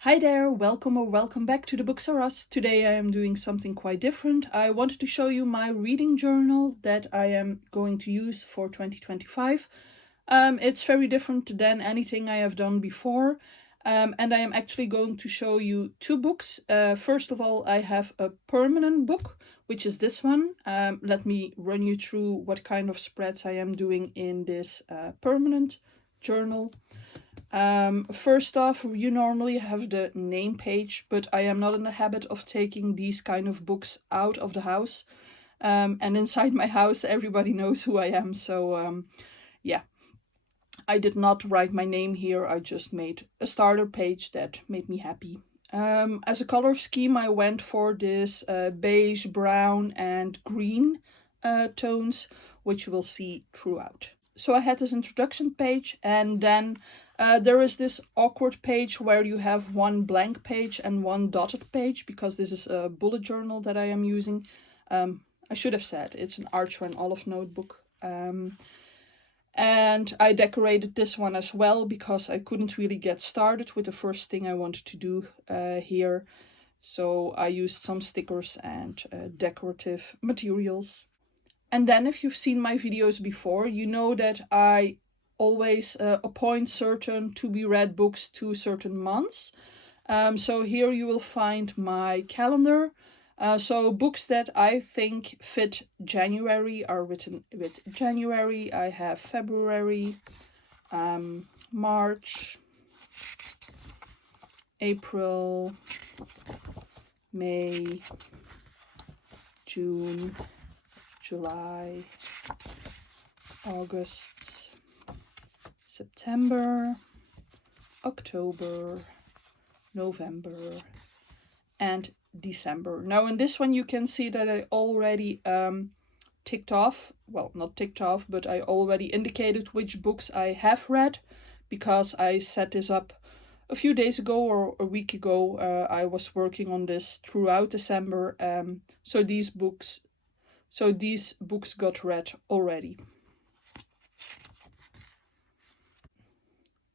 Hi there, welcome or welcome back to the Books Are Us. Today I am doing something quite different. I wanted to show you my reading journal that I am going to use for 2025. It's very different than anything I have done before. And I am actually going to show you two books. First of all, I have a permanent book, which is this one. Let me run you through what kind of spreads I am doing in this permanent journal. First off, you normally have the name page, but I am not in the habit of taking these kind of books out of the house. And inside my house, everybody knows who I am. So, yeah, I did not write my name here. I just made a starter page that made me happy. As a color scheme, I went for this beige, brown, and green tones, which you will see throughout. So I had this introduction page, and then there is this awkward page where you have one blank page and one dotted page, because this is a bullet journal that I am using. I should have said it's an Archer and Olive notebook. And I decorated this one as well because I couldn't really get started with the first thing I wanted to do here. So I used some stickers and decorative materials. And then if you've seen my videos before, you know that I always appoint certain to be read books to certain months. So here you will find my calendar. So books that I think fit January are written with January. I have February, March, April, May, June, July, August, September, October, November, and December. Now in this one you can see that I already ticked off, well, not ticked off, but I already indicated which books I have read because I set this up a few days ago or a week ago. I was working on this throughout December, so these books got read already.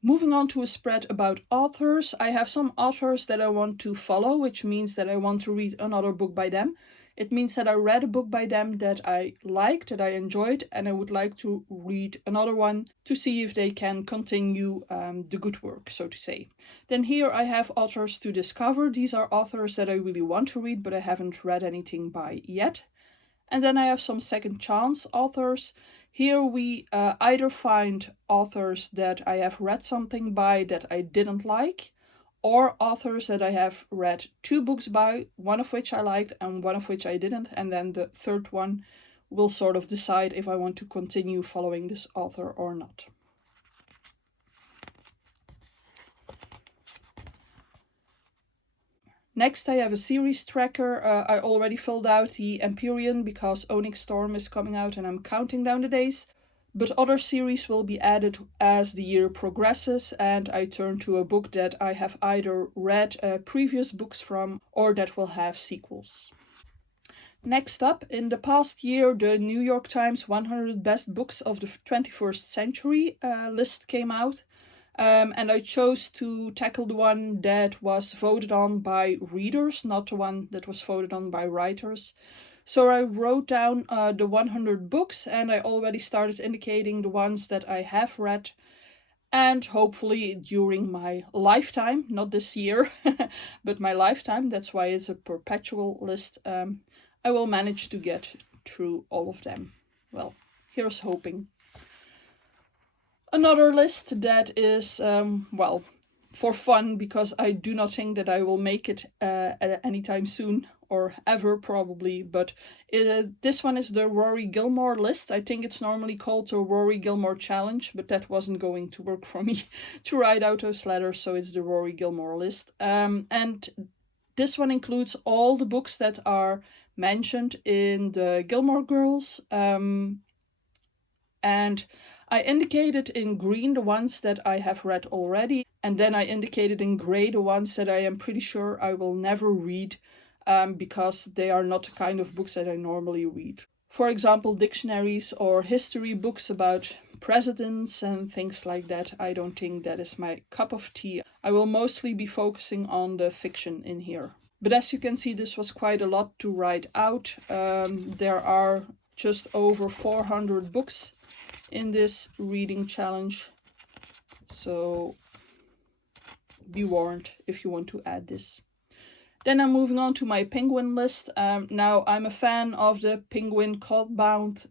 Moving on to a spread about authors, I have some authors that I want to follow, which means that I want to read another book by them. It means that I read a book by them that I liked, that I enjoyed, and I would like to read another one to see if they can continue the good work, so to say. Then here I have authors to discover. These are authors that I really want to read, but I haven't read anything by yet. And then I have some second chance authors. Here we either find authors that I have read something by that I didn't like, or authors that I have read two books by, one of which I liked and one of which I didn't, and then the third one will sort of decide if I want to continue following this author or not. Next, I have a series tracker. I already filled out the Empyrean because Onyx Storm is coming out and I'm counting down the days. But other series will be added as the year progresses, and I turn to a book that I have either read previous books from or that will have sequels. Next up, in the past year, the New York Times 100 Best Books of the 21st Century list came out. And I chose to tackle the one that was voted on by readers, not the one that was voted on by writers. So I wrote down the 100 books and I already started indicating the ones that I have read. And hopefully during my lifetime, not this year, but my lifetime, that's why it's a perpetual list, I will manage to get through all of them. Well, here's hoping. Another list that is, well, for fun, because I do not think that I will make it anytime soon or ever probably, but this one is the Rory Gilmore list. I think it's normally called the Rory Gilmore Challenge, but that wasn't going to work for me to write out those letters, so it's the Rory Gilmore list. And this one includes all the books that are mentioned in the Gilmore Girls, and I indicated in green the ones that I have read already, and then I indicated in gray the ones that I am pretty sure I will never read because they are not the kind of books that I normally read. For example, dictionaries or history books about presidents and things like that. I don't think that is my cup of tea. I will mostly be focusing on the fiction in here. But as you can see, this was quite a lot to write out. There are just over 400 books in this reading challenge. So be warned if you want to add this. Then I'm moving on to my Penguin list. Now I'm a fan of the Penguin cloth-bound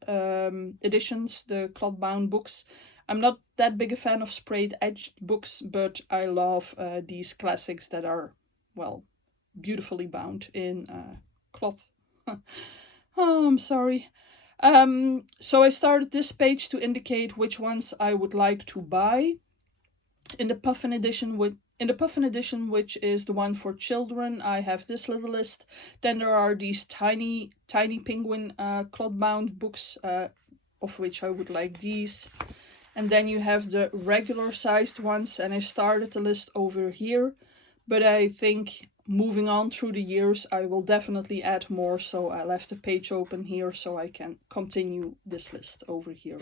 editions, the cloth-bound books. I'm not that big a fan of sprayed-edged books, but I love these classics that are, well, beautifully bound in cloth. Oh, I'm sorry. So I started this page to indicate which ones I would like to buy. In the Puffin edition, which is the one for children, I have this little list. Then there are these tiny Penguin cloth-bound books, of which I would like these. And then you have the regular sized ones, and I started the list over here. But I think moving on through the years, I will definitely add more. So I left the page open here so I can continue this list over here.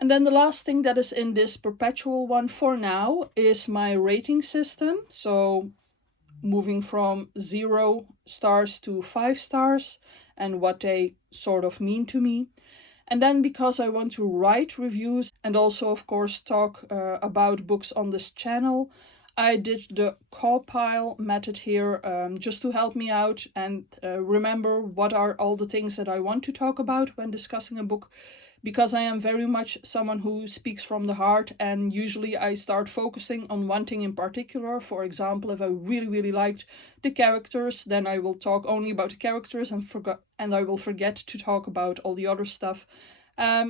And then the last thing that is in this perpetual one for now is my rating system. So moving from 0 stars to 5 stars and what they sort of mean to me. And then because I want to write reviews and also of course talk about books on this channel, I did the CAWPILE method here just to help me out and remember what are all the things that I want to talk about when discussing a book. Because I am very much someone who speaks from the heart, and usually I start focusing on one thing in particular. For example, if I really liked the characters, then I will talk only about the characters and I will forget to talk about all the other stuff.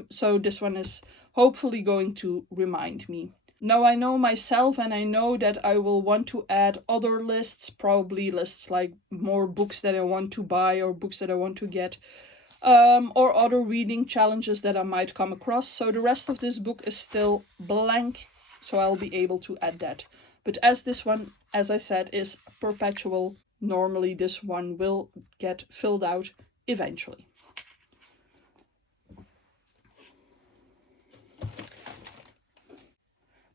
So this one is hopefully going to remind me. Now I know myself and I know that I will want to add other lists, probably lists like more books that I want to buy or books that I want to get. Or other reading challenges that I might come across. So the rest of this book is still blank, so I'll be able to add that. But as this one, as I said, is perpetual, normally this one will get filled out eventually.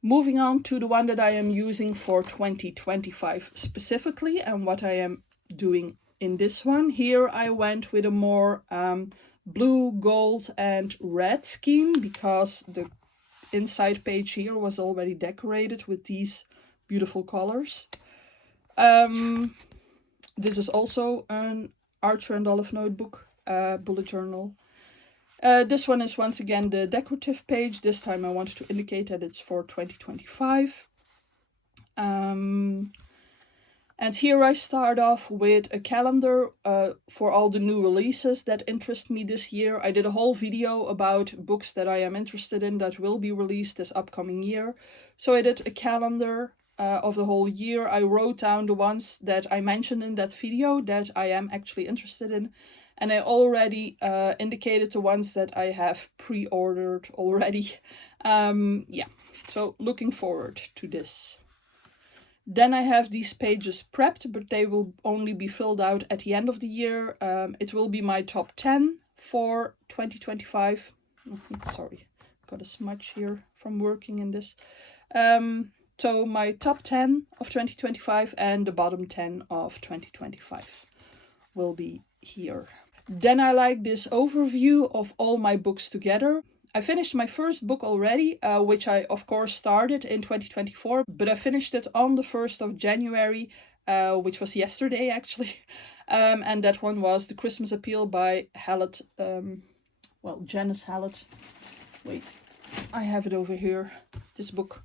Moving on to the one that I am using for 2025 specifically, and what I am doing in this one. Here I went with a more blue, gold and red scheme because the inside page here was already decorated with these beautiful colors. This is also an Archer and Olive notebook, bullet journal. This one is once again the decorative page. This time I wanted to indicate that it's for 2025. And here I start off with a calendar for all the new releases that interest me this year. I did a whole video about books that I am interested in that will be released this upcoming year. So I did a calendar of the whole year. I wrote down the ones that I mentioned in that video that I am actually interested in. And I already indicated the ones that I have pre-ordered already. Yeah, so looking forward to this. Then I have these pages prepped, but they will only be filled out at the end of the year. It will be my top 10 for 2025. Sorry, got a smudge here from working in this. So my top 10 of 2025 and the bottom 10 of 2025 will be here. Then I like this overview of all my books together. I finished my first book already, which I of course started in 2024, but I finished it on the 1st of January, which was yesterday actually. And that one was The Christmas Appeal by Hallett, Janice Hallett. Wait, I have it over here, this book.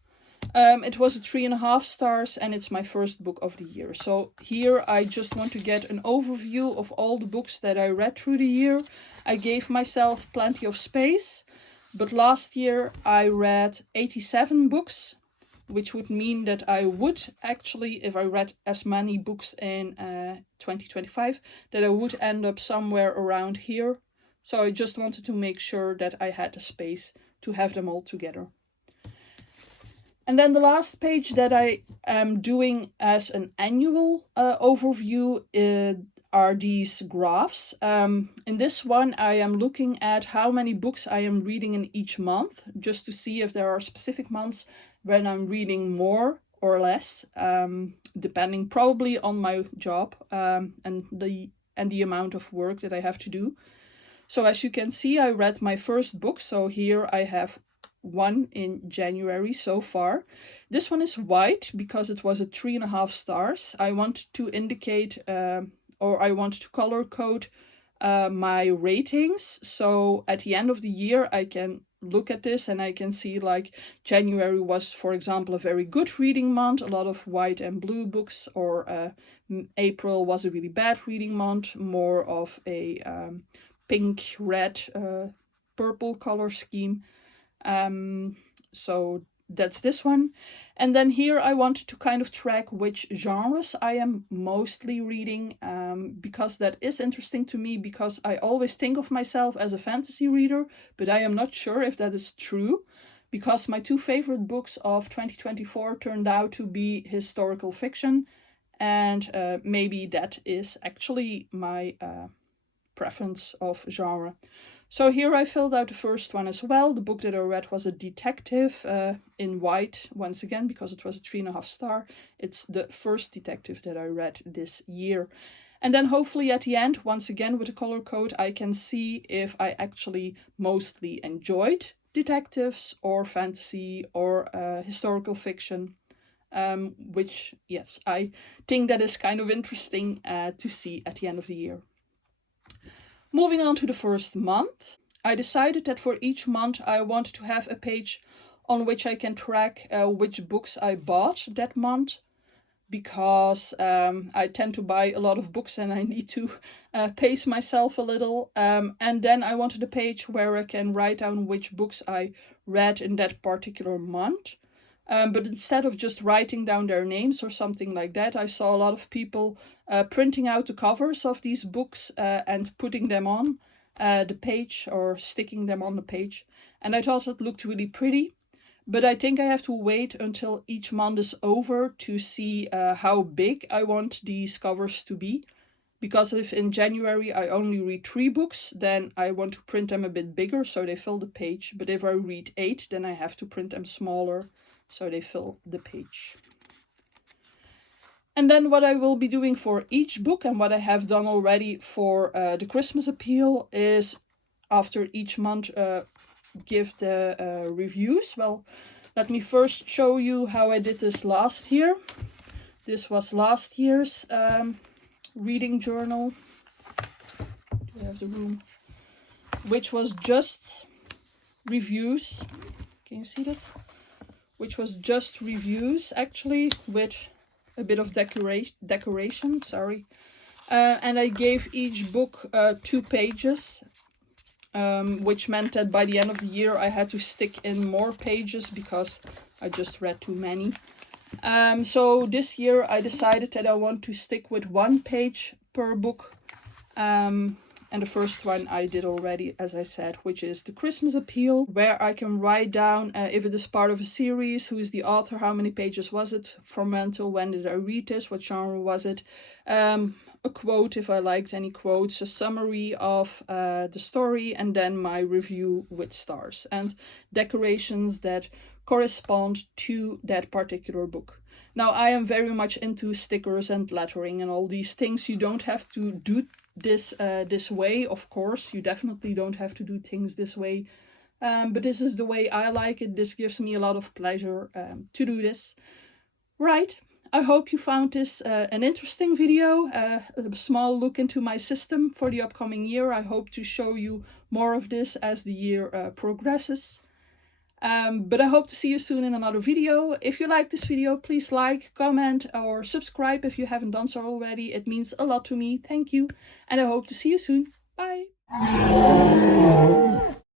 It was a 3.5 stars and it's my first book of the year. So here I just want to get an overview of all the books that I read through the year. I gave myself plenty of space. But last year I read 87 books, which would mean that I would actually, if I read as many books in 2025, that I would end up somewhere around here. So I just wanted to make sure that I had the space to have them all together. And then the last page that I am doing as an annual overview, are these graphs. In this one, I am looking at how many books I am reading in each month, just to see if there are specific months when I'm reading more or less, depending probably on my job and the amount of work that I have to do. So as you can see, I read my first book. So here I have one in January so far. This one is white because it was a 3.5 stars. I want to indicate or I want to color code my ratings. So at the end of the year, I can look at this and I can see like January was, for example, a very good reading month, a lot of white and blue books, or April was a really bad reading month, more of a pink, red, purple color scheme. So that's this one. And then here I want to kind of track which genres I am mostly reading, because that is interesting to me, because I always think of myself as a fantasy reader, but I am not sure if that is true, because my two favorite books of 2024 turned out to be historical fiction, and maybe that is actually my preference of genre. So here I filled out the first one as well. The book that I read was a detective in white, once again, because it was a 3.5 star. It's the first detective that I read this year. And then hopefully at the end, once again with a color code, I can see if I actually mostly enjoyed detectives or fantasy or historical fiction. Which, yes, I think that is kind of interesting to see at the end of the year. Moving on to the first month, I decided that for each month I wanted to have a page on which I can track which books I bought that month, because I tend to buy a lot of books and I need to pace myself a little. And then I wanted a page where I can write down which books I read in that particular month. But instead of just writing down their names or something like that, I saw a lot of people printing out the covers of these books and putting them on the page or sticking them on the page. And I thought it looked really pretty. But I think I have to wait until each month is over to see how big I want these covers to be. Because if in January I only read 3 books, then I want to print them a bit bigger so they fill the page. But if I read 8, then I have to print them smaller so they fill the page. And then what I will be doing for each book, and what I have done already for the Christmas appeal, is after each month give the reviews. Well, let me first show you how I did this last year. This was last year's reading journal. Do we have the room? Which was just reviews. Can you see this? Which was just reviews, actually, with a bit of decoration, sorry. And I gave each book 2 pages, which meant that by the end of the year I had to stick in more pages because I just read too many. So this year I decided that I want to stick with 1 page per book. And the first one I did already, as I said, which is the Christmas appeal, where I can write down if it is part of a series, who is the author, how many pages was it, from until when did I read this, what genre was it, a quote if I liked any quotes, a summary of the story, and then my review with stars and decorations that correspond to that particular book. Now, I am very much into stickers and lettering and all these things. You don't have to do this way, of course. You definitely don't have to do things this way. But this is the way I like it. This gives me a lot of pleasure to do this. Right. I hope you found this an interesting video, a small look into my system for the upcoming year. I hope to show you more of this as the year progresses. But I hope to see you soon in another video. If you like this video, please like, comment, or subscribe if you haven't done so already. It means a lot to me. Thank you. And I hope to see you soon. Bye.